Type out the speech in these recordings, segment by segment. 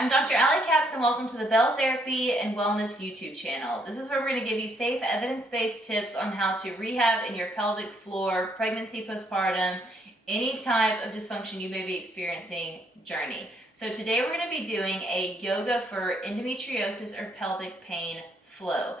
I'm Dr. Allie Capps and welcome to the Bell Therapy and Wellness YouTube channel. This is where we're going to give you safe, evidence-based tips on how to rehab in your pelvic floor, pregnancy, postpartum, any type of dysfunction you may be experiencing journey. So today we're going to be doing a yoga for endometriosis or pelvic pain flow.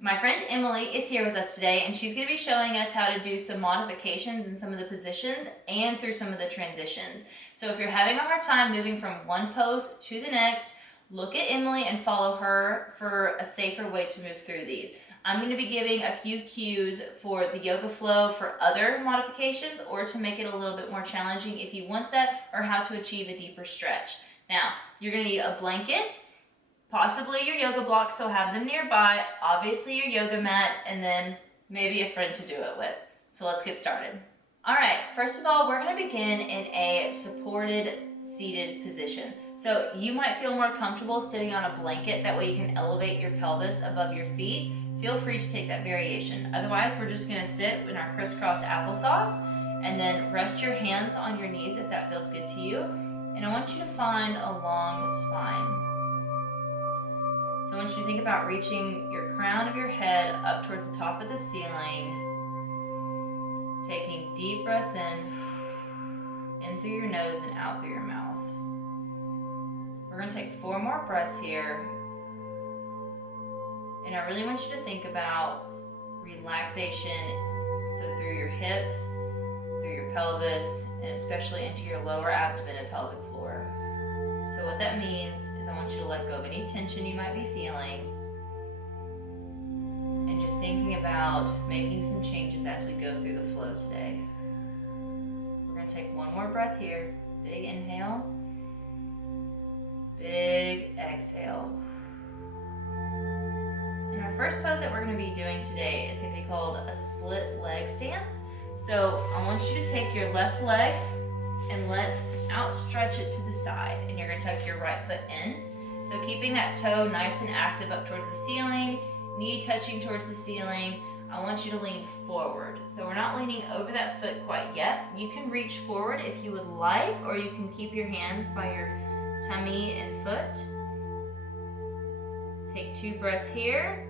My friend Emily is here with us today and she's going to be showing us how to do some modifications in some of the positions and through some of the transitions. So if you're having a hard time moving from one pose to the next, look at Emily and follow her for a safer way to move through these. I'm going to be giving a few cues for the yoga flow for other modifications or to make it a little bit more challenging if you want that, or how to achieve a deeper stretch. Now, you're going to need a blanket, possibly your yoga blocks, so have them nearby, obviously your yoga mat, and then maybe a friend to do it with. So let's get started. All right, first of all, we're going to begin in a supported seated position. So you might feel more comfortable sitting on a blanket, that way you can elevate your pelvis above your feet. Feel free to take that variation. Otherwise, we're just going to sit in our crisscross applesauce and then rest your hands on your knees if that feels good to you. And I want you to find a long spine. So I want you to think about reaching your crown of your head up towards the top of the ceiling. Taking deep breaths in through your nose and out through your mouth. We're going to take 4 more breaths here. And I really want you to think about relaxation, so through your hips, through your pelvis, and especially into your lower abdomen and pelvic floor. So what that means is I want you to let go of any tension you might be feeling. And just thinking about making some changes as we go through the flow today. We're going to take 1 more breath here. Big inhale. Big exhale. And our first pose that we're going to be doing today is going to be called a split leg stance. So I want you to take your left leg and let's outstretch it to the side. And you're going to tuck your right foot in. So keeping that toe nice and active up towards the ceiling, knee touching towards the ceiling. I want you to lean forward. So we're not leaning over that foot quite yet. You can reach forward if you would like, or you can keep your hands by your tummy and foot. Take 2 breaths here.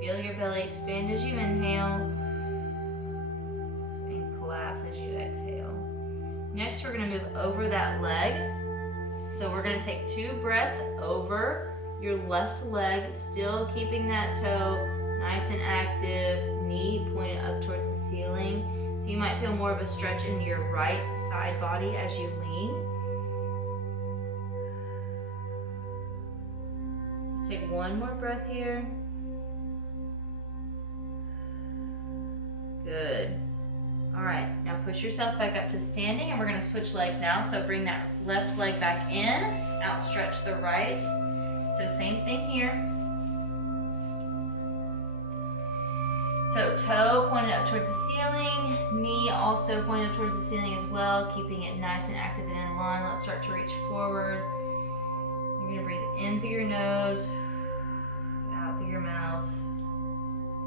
Feel your belly expand as you inhale and collapse as you exhale. Next, we're going to move over that leg. So we're going to take 2 breaths over your left leg, still keeping that toe nice and active, knee pointed up towards the ceiling. So you might feel more of a stretch in your right side body as you lean. Let's take 1 more breath here. Good. All right, now push yourself back up to standing, and we're going to switch legs now. So bring that left leg back in, outstretch the right. So same thing here. So toe pointed up towards the ceiling, knee also pointed up towards the ceiling as well, keeping it nice and active and in line. Let's start to reach forward. You're going to breathe in through your nose, out through your mouth.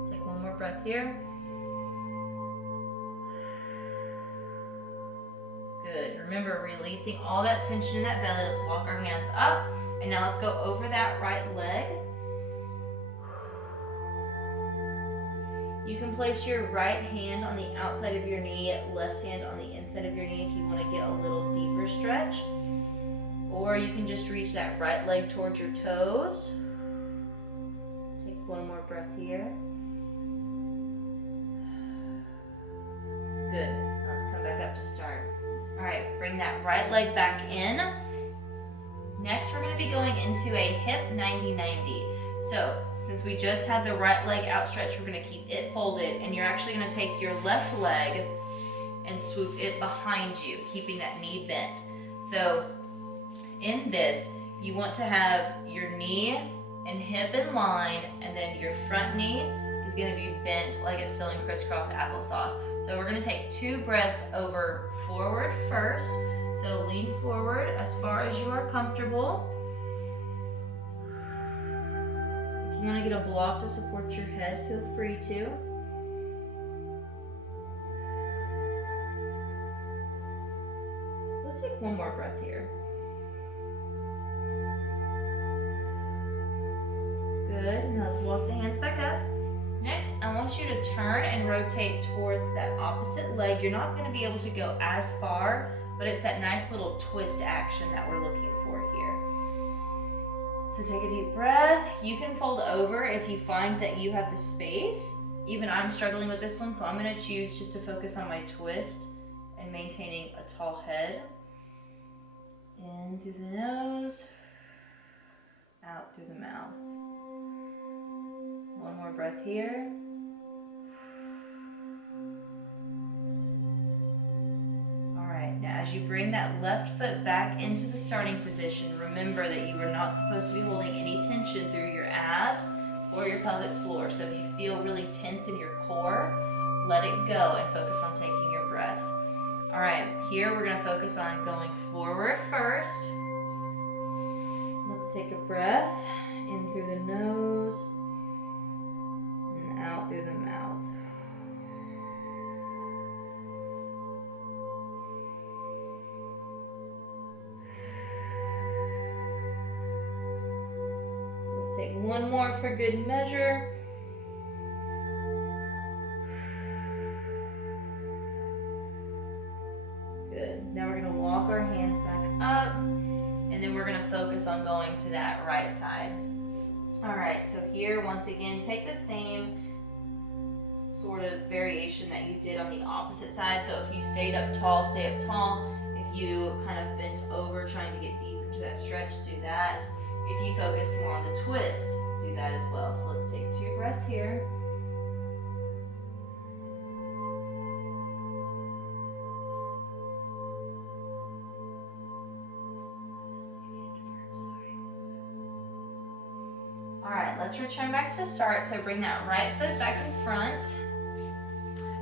Let's take 1 more breath here. Good. Remember, releasing all that tension in that belly. Let's walk our hands up. And now let's go over that right leg. You can place your right hand on the outside of your knee, left hand on the inside of your knee if you want to get a little deeper stretch. Or you can just reach that right leg towards your toes. Let's take 1 more breath here. Good. Now let's come back up to start. All right, bring that right leg back in. Next, we're going to be going into a hip 90-90. So, since we just had the right leg outstretched, we're going to keep it folded, and you're actually going to take your left leg and swoop it behind you, keeping that knee bent. So, in this, you want to have your knee and hip in line, and then your front knee is going to be bent like it's still in crisscross applesauce. So we're going to take 2 breaths over forward first. So lean forward as far as you are comfortable. If you want to get a block to support your head, feel free to. One more breath here. Good. Now let's walk the hands back up. Next, I want you to turn and rotate towards that opposite leg. You're not going to be able to go as far, but it's that nice little twist action that we're looking for here. So take a deep breath. You can fold over if you find that you have the space. Even I'm struggling with this one, so I'm going to choose just to focus on my twist and maintaining a tall head. In through the nose, out through the mouth. One more breath here. All right, now as you bring that left foot back into the starting position, remember that you are not supposed to be holding any tension through your abs or your pelvic floor. So if you feel really tense in your core, let it go and focus on taking your breaths. All right, here we're gonna focus on going forward first. Let's take a breath in through the nose and out through the mouth. Let's take one more for good measure. Now we're going to walk our hands back up, and then we're going to focus on going to that right side. All right, so here, once again, take the same sort of variation that you did on the opposite side. So if you stayed up tall, stay up tall. If you kind of bent over trying to get deep into that stretch, do that. If you focused more on the twist, do that as well. So let's take 2 breaths here. All right, let's return back to start. So bring that right foot back in front.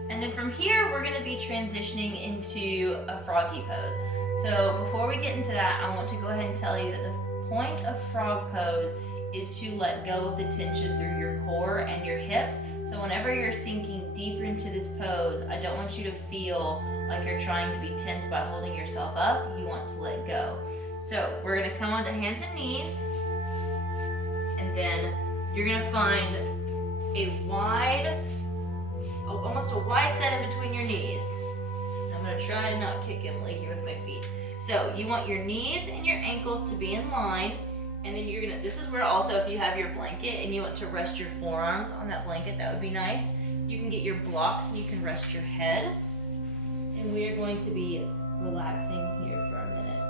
And then from here, we're gonna be transitioning into a froggy pose. So before we get into that, I want to go ahead and tell you that the point of frog pose is to let go of the tension through your core and your hips. So whenever you're sinking deeper into this pose, I don't want you to feel like you're trying to be tense by holding yourself up. You want to let go. So we're gonna come onto hands and knees. And then you're gonna find a wide, almost a wide set in between your knees. I'm gonna try and not kick Emily here with my feet. So you want your knees and your ankles to be in line, and then you're gonna, this is where also if you have your blanket and you want to rest your forearms on that blanket, that would be nice. You can get your blocks and you can rest your head. And we are going to be relaxing here for a minute.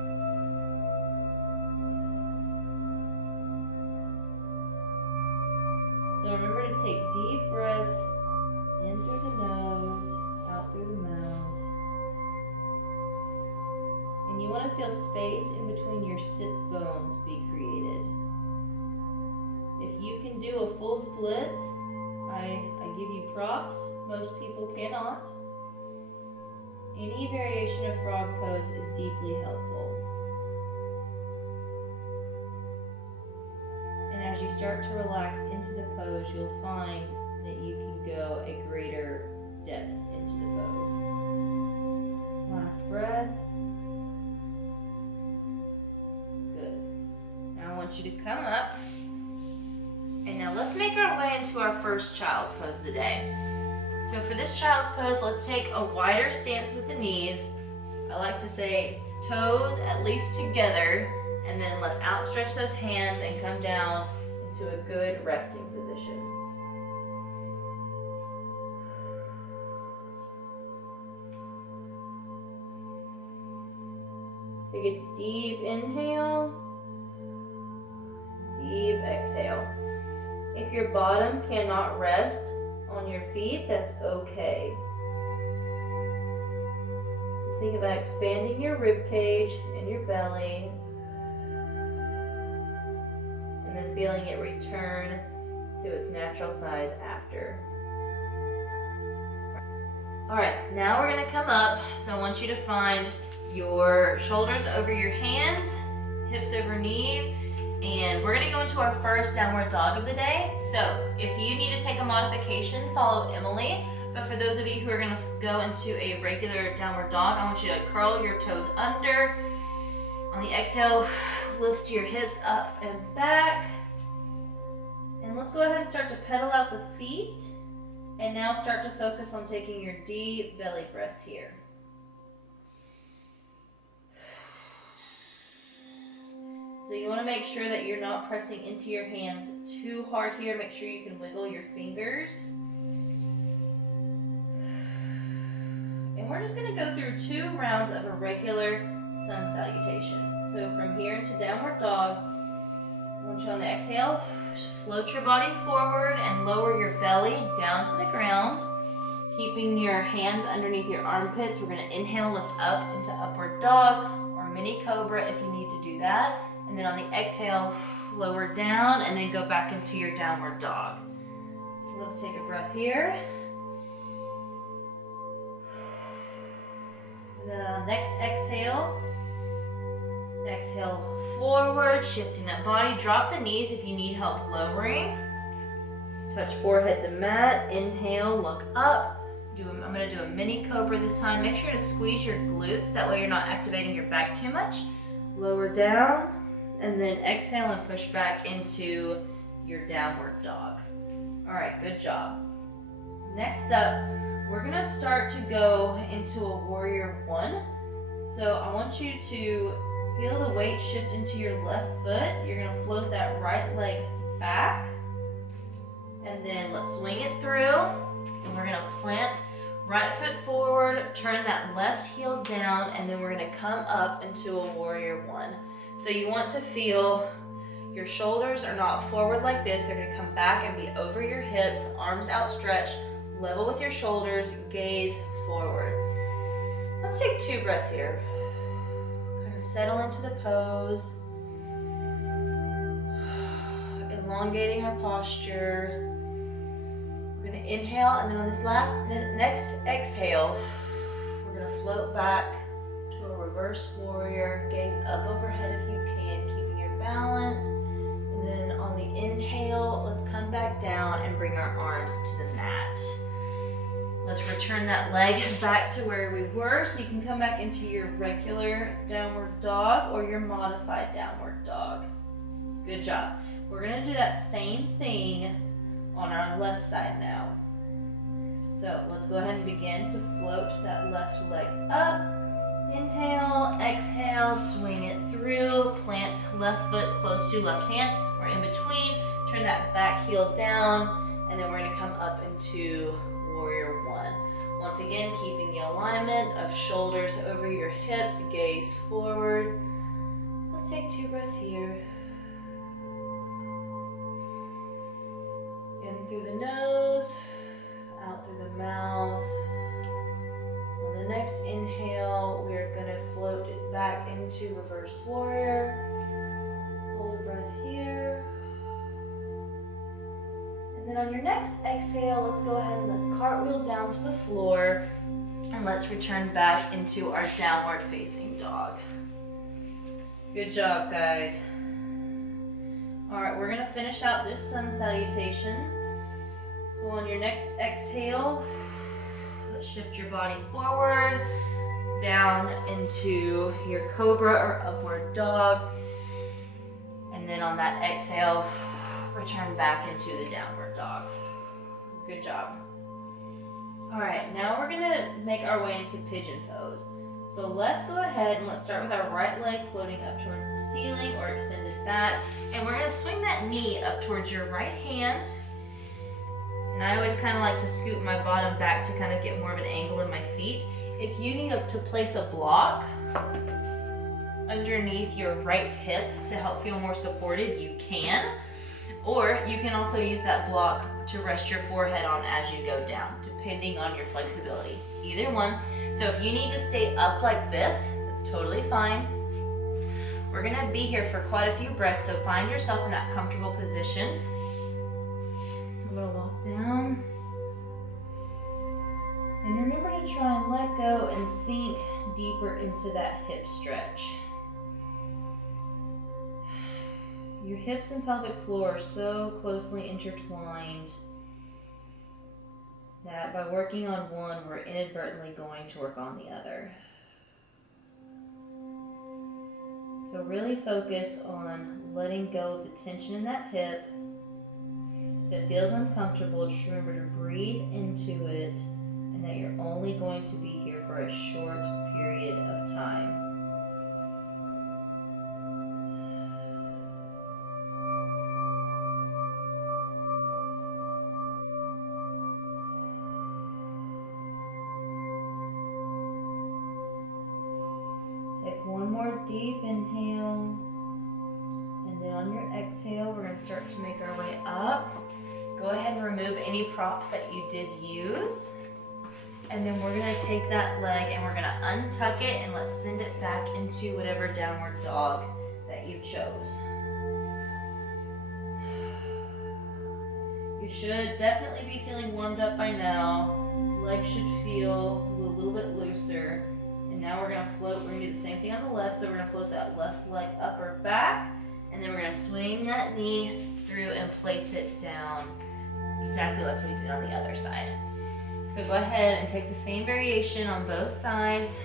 So remember to take deep breaths in through the nose, out through the mouth. And you want to feel space in between your sits bones be created. If you can do a full split, I give you props. Most people cannot. Any variation of frog pose is deeply helpful. And as you start to relax into the pose, you'll find that you can go a greater depth into the pose. Last breath. Good. Now I want you to come up. And now let's make our way into our first child's pose of the day. So for this child's pose, let's take a wider stance with the knees. I like to say toes at least together, and then let's outstretch those hands and come down into a good resting position. Take a deep inhale, deep exhale. If your bottom cannot rest on your feet, that's okay. Just think about expanding your rib cage and your belly, and then feeling it return to its natural size after. All right, now we're gonna come up. So I want you to find your shoulders over your hands, hips over knees, and we're gonna go into our first downward dog of the day. So if you need to take a modification, follow Emily. But for those of you who are gonna go into a regular downward dog, I want you to curl your toes under. On the exhale, lift your hips up and back. And let's go ahead and start to pedal out the feet. And now start to focus on taking your deep belly breaths here. So you want to make sure that you're not pressing into your hands too hard here. Make sure you can wiggle your fingers. And we're just going to go through 2 rounds of a regular sun salutation. So from here into downward dog, I want you on the exhale, float your body forward and lower your belly down to the ground, keeping your hands underneath your armpits. We're going to inhale, lift up into upward dog or mini cobra if you need to do that. And then on the exhale, lower down and then go back into your downward dog. So let's take a breath here. And then on next exhale, exhale forward, shifting that body. Drop the knees if you need help lowering. Touch forehead to mat. Inhale, look up. I'm going to do a mini cobra this time. Make sure to squeeze your glutes. That way you're not activating your back too much. Lower down. And then exhale and push back into your downward dog. All right, good job. Next up, we're going to start to go into a warrior 1. So I want you to feel the weight shift into your left foot. You're going to float that right leg back. And then let's swing it through. And we're going to plant right foot forward, turn that left heel down, and then we're going to come up into a warrior 1. So you want to feel your shoulders are not forward like this. They're going to come back and be over your hips, arms outstretched, level with your shoulders, gaze forward. Let's take 2 breaths here. Kind of settle into the pose. Elongating our posture. We're going to inhale, and then on this next exhale, we're going to float back to a reverse warrior. Gaze up overhead if you can, keeping your balance. And then on the inhale, let's come back down and bring our arms to the mat. Let's return that leg back to where we were, so you can come back into your regular downward dog or your modified downward dog. Good job. We're going to do that same thing on our left side now. So let's go ahead and begin to float that left leg up. Inhale, exhale, swing it through, plant left foot close to left hand or in between, turn that back heel down, and then we're going to come up into warrior 1. Once again, keeping the alignment of shoulders over your hips, gaze forward. Let's take 2 breaths here. In through the nose, out through the mouth. On the next inhale, we're going to float it back into reverse warrior. Hold a breath here. And then on your next exhale, let's go ahead and let's cartwheel down to the floor. And let's return back into our downward facing dog. Good job, guys. All right, we're going to finish out this sun salutation. So on your next exhale, let's shift your body forward, down into your cobra or upward dog. And then on that exhale, return back into the downward dog. Good job. All right, now we're gonna make our way into pigeon pose. So let's go ahead and let's start with our right leg floating up towards the ceiling or extended back. And we're gonna swing that knee up towards your right hand. And I always kind of like to scoot my bottom back to kind of get more of an angle in my feet. If you need to place a block underneath your right hip to help feel more supported, you can. Or you can also use that block to rest your forehead on as you go down, depending on your flexibility. Either one. So if you need to stay up like this, that's totally fine. We're gonna be here for quite a few breaths, so find yourself in that comfortable position. I'm gonna walk down. And remember to try and let go and sink deeper into that hip stretch. Your hips and pelvic floor are so closely intertwined. that by working on one, we're inadvertently going to work on the other. So really focus on letting go of the tension in that hip. If it feels uncomfortable, just remember to breathe into it and that you're only going to be here for a short period of time. Take one more deep inhale, and then on your exhale, we're going to start to make our way up. Go ahead and remove any props that you did use. And then we're going to take that leg and we're going to untuck it and let's send it back into whatever downward dog that you chose. You should definitely be feeling warmed up by now. Legs should feel a little bit looser. And now we're going to float. We're going to do the same thing on the left. So we're going to float that left leg up or back. And then we're going to swing that knee through and place it down exactly like we did on the other side. So go ahead and take the same variation on both sides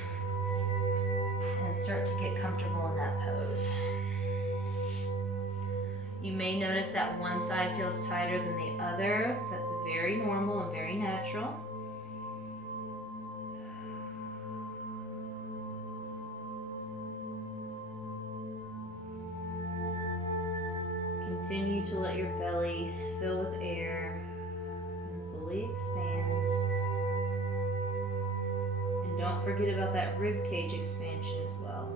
and start to get comfortable in that pose. You may notice that one side feels tighter than the other. That's very normal and very natural. Continue to let your belly fill with air and fully expand. And don't forget about that rib cage expansion as well.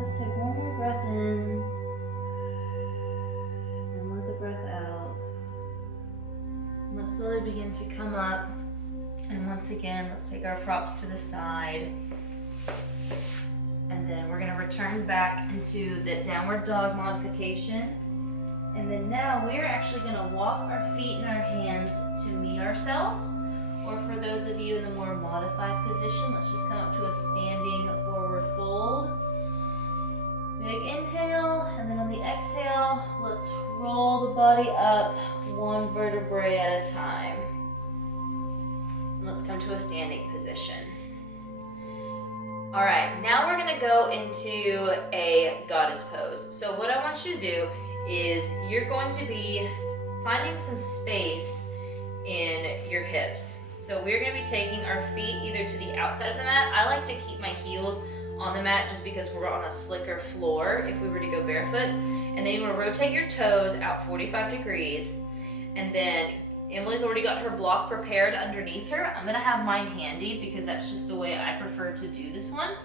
Let's take one more breath in and let the breath out. And let's slowly begin to come up. And once again, let's take our props to the side. And then we're going to return back into the downward dog modification. And then now we're actually going to walk our feet and our hands to meet ourselves. Or for those of you in the more modified position, let's just come up to a standing forward fold. Big inhale, and then on the exhale, let's roll the body up one vertebrae at a time. And let's come to a standing position. All right, now we're gonna go into a goddess pose. So what I want you to do is you're going to be finding some space in your hips. So we're gonna be taking our feet either to the outside of the mat. I like to keep my heels on the mat just because we're on a slicker floor if we were to go barefoot. And then you want to rotate your toes out 45 degrees. And then Emily's already got her block prepared underneath her. I'm gonna have mine handy because that's just the way I prefer to do this one.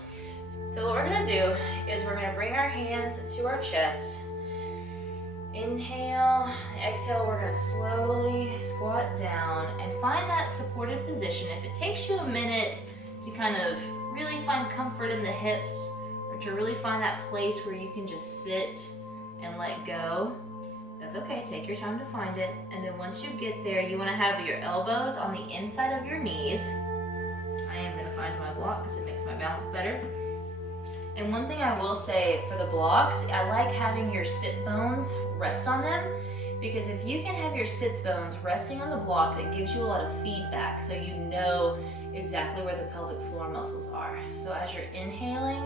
So what we're gonna do is we're gonna bring our hands to our chest. Inhale, exhale, we're gonna slowly squat down and find that supported position. If it takes you a minute to kind of really find comfort in the hips, or to really find that place where you can just sit and let go, that's okay. Take your time to find it. And then once you get there, you want to have your elbows on the inside of your knees. I am going to find my block because it makes my balance better. And one thing I will say for the blocks, I like having your sit bones rest on them, because if you can have your sit bones resting on the block, that gives you a lot of feedback, so you know exactly where the pelvic floor muscles are. So as you're inhaling,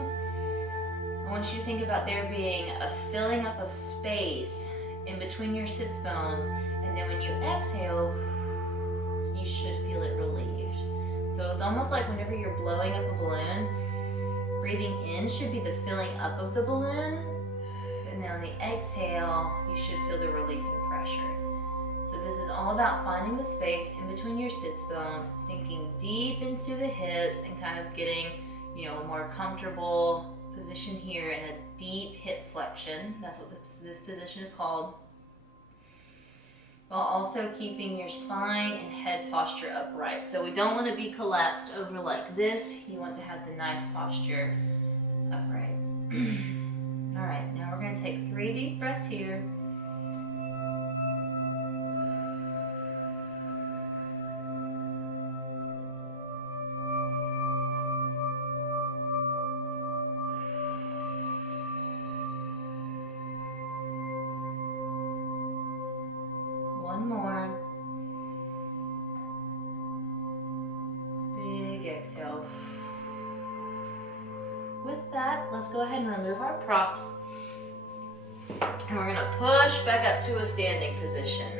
I want you to think about there being a filling up of space in between your sits bones, and then when you exhale, you should feel it relieved. So it's almost like whenever you're blowing up a balloon, breathing in should be the filling up of the balloon, and then on the exhale, you should feel the relief and pressure. So this is all about finding the space in between your sits bones, sinking deep into the hips and kind of getting, a more comfortable position here in a deep hip flexion. That's what this position is called. While also keeping your spine and head posture upright. So we don't want to be collapsed over like this. You want to have the nice posture upright. All right, now we're going to take 3 deep breaths here. exhale. With that, let's go ahead and remove our props. And we're gonna push back up to a standing position.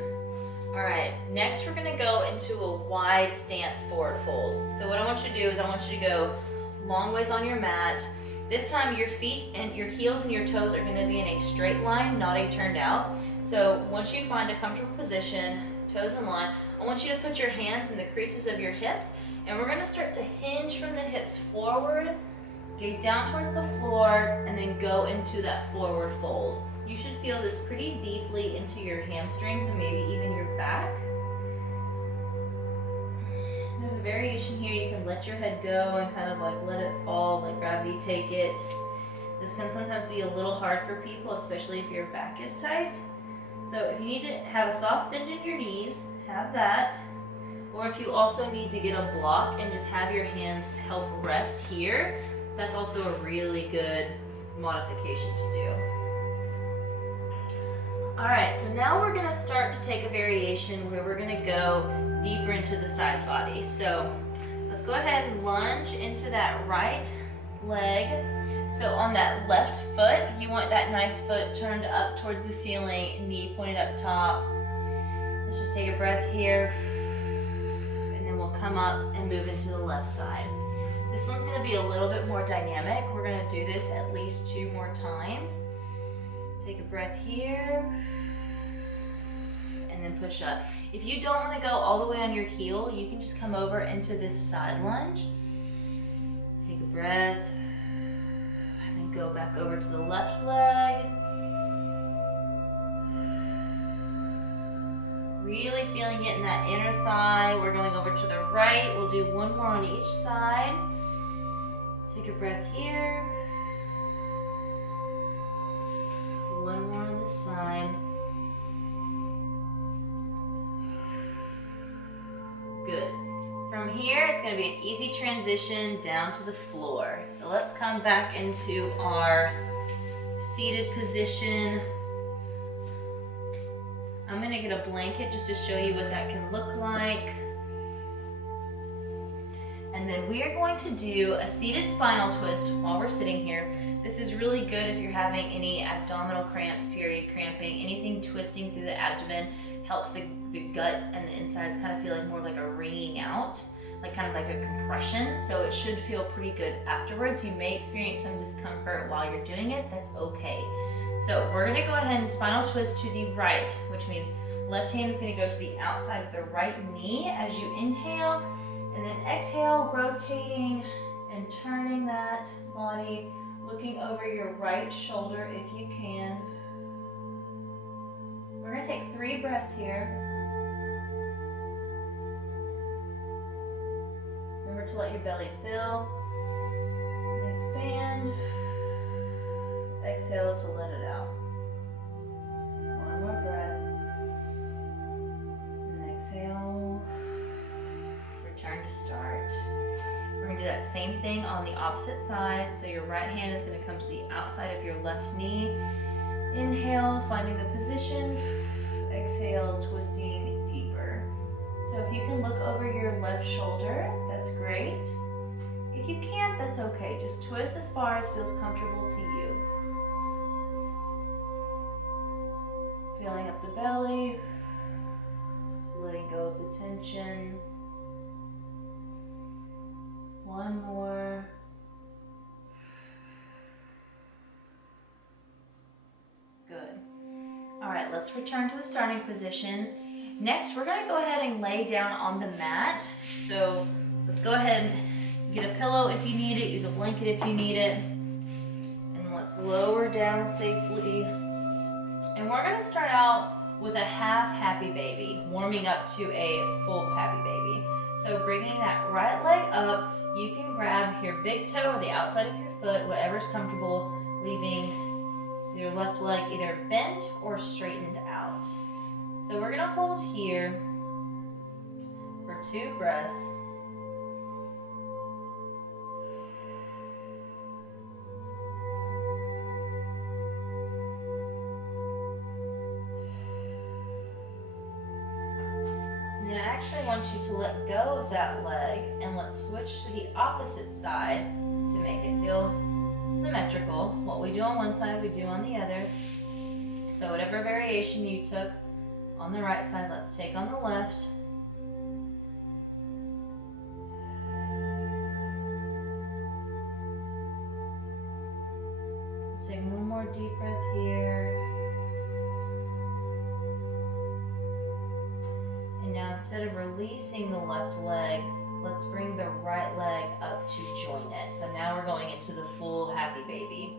All right, next we're gonna go into a wide stance forward fold. So what I want you to do is I want you to go long ways on your mat. This time your feet and your heels and your toes are gonna be in a straight line, not a turned out. So once you find a comfortable position, toes in line, I want you to put your hands in the creases of your hips, and we're gonna start to hinge from the hips forward, gaze down towards the floor, and then go into that forward fold. You should feel this pretty deeply into your hamstrings and maybe even your back. There's a variation here. You can let your head go and kind of like let it fall, let gravity take it. This can sometimes be a little hard for people, especially if your back is tight. So if you need to have a soft bend in your knees, have that. Or if you also need to get a block and just have your hands help rest here, that's also a really good modification to do. All right, so now we're gonna start to take a variation where we're gonna go deeper into the side body. So let's go ahead and lunge into that right leg. So on that left foot, you want that nice foot turned up towards the ceiling, knee pointed up top. Let's just take a breath here, and then we'll come up and move into the left side. This one's gonna be a little bit more dynamic. We're gonna do this at least 2 more times. Take a breath here, and then push up. If you don't want to go all the way on your heel, you can just come over into this side lunge. Take a breath, and then go back over to the left leg. Really feeling it in that inner thigh. We're going over to the right. We'll do 1 more on each side. Take a breath here. 1 more on this side. Good. From here, it's going to be an easy transition down to the floor. So let's come back into our seated position. I'm going to get a blanket just to show you what that can look like. And then we are going to do a seated spinal twist while we're sitting here. This is really good if you're having any abdominal cramps, period cramping, anything twisting through the abdomen. Helps the gut and the insides kind of feel like more like a wringing out, like kind of like a compression. So it should feel pretty good afterwards. You may experience some discomfort while you're doing it. That's okay. So we're going to go ahead and spinal twist to the right, which means left hand is going to go to the outside of the right knee as you inhale. And then exhale, rotating and turning that body, looking over your right shoulder if you can. We're going to take 3 breaths here. Remember to let your belly fill and expand. Exhale to let it out. 1 more breath. And exhale. Return to start. We're going to do that same thing on the opposite side. So your right hand is going to come to the outside of your left knee. Inhale, finding the position. Exhale, twisting deeper. So if you can look over your left shoulder, that's great. If you can't, that's okay. Just twist as far as feels comfortable to you. Filling up the belly, letting go of the tension. 1 more. Good. All right, let's return to the starting position. Next, we're going to go ahead and lay down on the mat. So let's go ahead and get a pillow if you need it, use a blanket if you need it. And let's lower down safely. And we're going to start out with a half happy baby, warming up to a full happy baby. So bringing that right leg up, you can grab your big toe or the outside of your foot, whatever's comfortable, leaving your left leg either bent or straightened out. So we're gonna hold here for 2 breaths. And then I actually want you to let go of that leg and let's switch to the opposite side to make it feel symmetrical. What we do on one side, we do on the other. So whatever variation you took on the right side, let's take on the left. Let's take one more deep breath here. And now instead of releasing the left leg, let's bring the right leg up to join it. So now we're going into the full happy baby.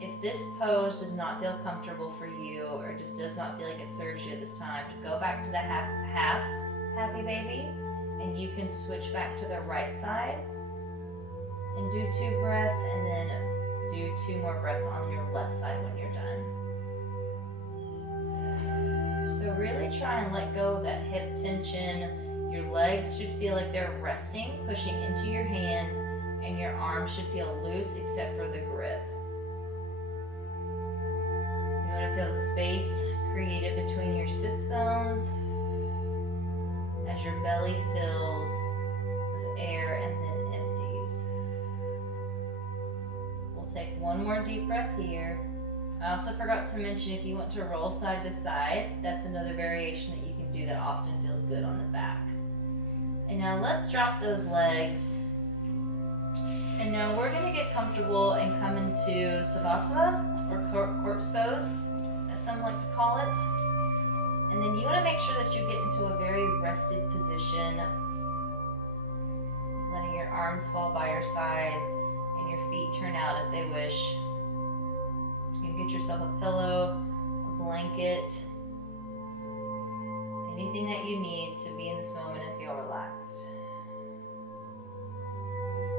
If this pose does not feel comfortable for you or just does not feel like it serves you at this time, to go back to the half happy baby, and you can switch back to the right side and do 2 breaths, and then do 2 more breaths on your left side when you're done. So really try and let go of that hip tension. Your legs should feel like they're resting, pushing into your hands, and your arms should feel loose except for the grip. You want to feel the space created between your sits bones as your belly fills with air and then empties. We'll take one more deep breath here. I also forgot to mention, if you want to roll side to side, that's another variation that you can do that often feels good on the back. And now let's drop those legs. And now we're going to get comfortable and come into Savasana, or corpse pose, as some like to call it. And then you want to make sure that you get into a very rested position, letting your arms fall by your sides and your feet turn out if they wish. You can get yourself a pillow, a blanket, anything that you need to be in this moment and feel relaxed.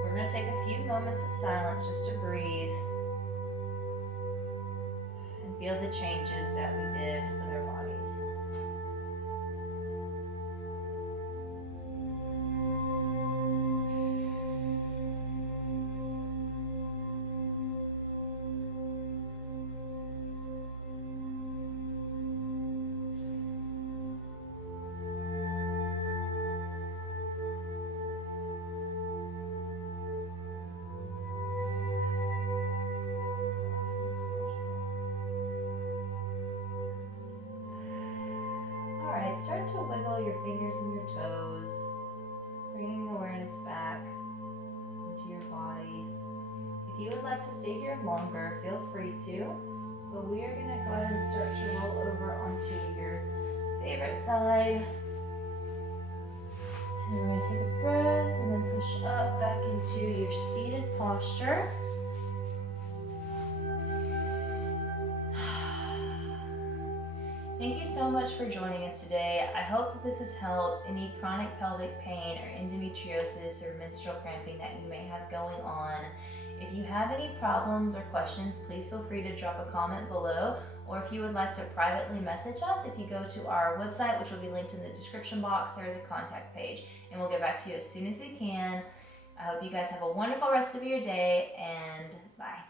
We're going to take a few moments of silence just to breathe and feel the changes that we did with our bodies. Start to wiggle your fingers and your toes, bringing awareness back into your body. If you would like to stay here longer, feel free to, but we are going to go ahead and start to roll over onto your favorite side. And we're going to take a breath and then push up back into your seated posture. Thank you so much for joining us today. I hope that this has helped any chronic pelvic pain or endometriosis or menstrual cramping that you may have going on. If you have any problems or questions, please feel free to drop a comment below, or if you would like to privately message us, if you go to our website, which will be linked in the description box, there is a contact page, and we'll get back to you as soon as we can. I hope you guys have a wonderful rest of your day, and bye.